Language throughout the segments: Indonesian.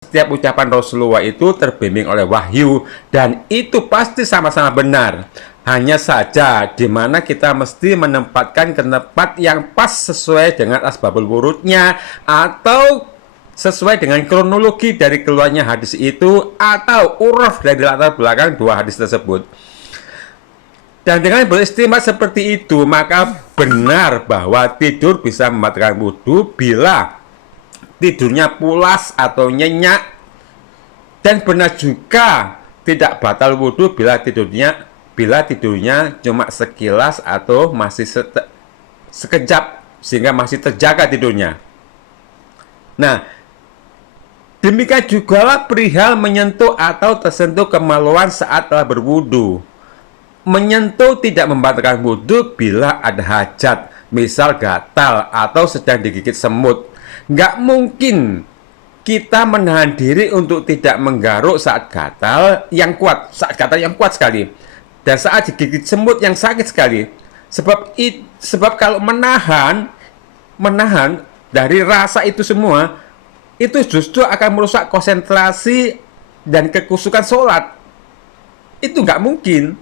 setiap ucapan Rasulullah itu terbimbing oleh wahyu dan itu pasti sama-sama benar. Hanya saja di mana kita mesti menempatkan ke tempat yang pas sesuai dengan asbabul wurudnya atau sesuai dengan kronologi dari keluarnya hadis itu atau uruf dari latar belakang dua hadis tersebut. Dan dengan beristimewa seperti itu, maka benar bahwa tidur bisa membatalkan wudhu bila tidurnya pulas atau nyenyak, dan benar juga tidak batal wudhu bila tidurnya cuma sekilas atau masih sekejap sehingga masih terjaga tidurnya. Nah, demikian juga perihal menyentuh atau tersentuh kemaluan saat telah berwudu. Menyentuh tidak membatalkan wudhu bila ada hajat, misal gatal atau sedang digigit semut. Nggak mungkin kita menahan diri untuk tidak menggaruk saat gatal yang kuat sekali, dan saat digigit semut yang sakit sekali. Sebab kalau menahan dari rasa itu semua, itu justru akan merusak konsentrasi dan kekusukan sholat. Itu nggak mungkin.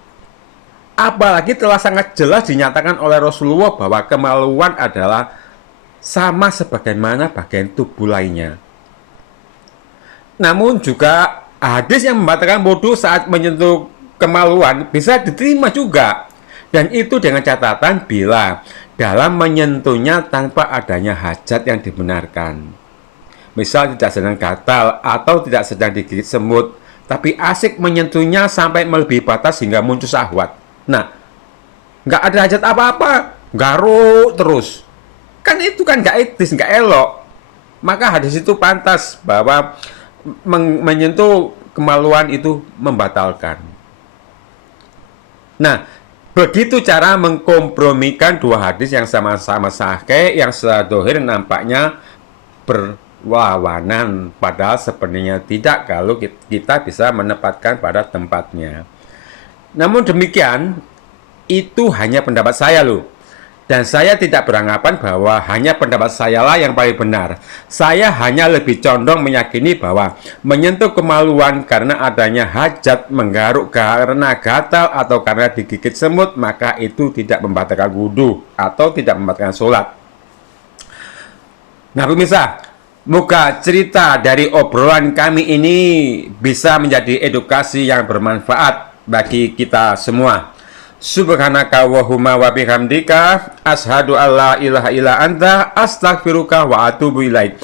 Apalagi telah sangat jelas dinyatakan oleh Rasulullah bahwa kemaluan adalah sama sebagaimana bagian tubuh lainnya. Namun juga hadis yang membatalkan wudhu saat menyentuh kemaluan bisa diterima juga. Dan itu dengan catatan bila dalam menyentuhnya tanpa adanya hajat yang dibenarkan. Misal tidak sedang gatal atau tidak sedang digigit semut, tapi asik menyentuhnya sampai melebihi batas hingga muncul syahwat. Nah, nggak ada hajat apa-apa, garuk terus. Kan itu kan nggak etis, nggak elok. Maka hadis itu pantas bahwa menyentuh kemaluan itu membatalkan. Nah, begitu cara mengkompromikan dua hadis yang sama-sama sahih, yang secara dohir nampaknya berlawanan, padahal sebenarnya tidak kalau kita bisa menempatkan pada tempatnya. Namun demikian, itu hanya pendapat saya loh. Dan saya tidak beranggapan bahwa hanya pendapat saya lah yang paling benar. Saya hanya lebih condong meyakini bahwa menyentuh kemaluan karena adanya hajat, menggaruk karena gatal, atau karena digigit semut, maka itu tidak membatalkan wudhu atau tidak membatalkan sholat. Nah pemirsa, moga cerita dari obrolan kami ini bisa menjadi edukasi yang bermanfaat bagi kita semua. Subhanaka wahumma wa bihamdika asyhadu alla ilaha illa anta astaghfiruka wa atubu ilaik.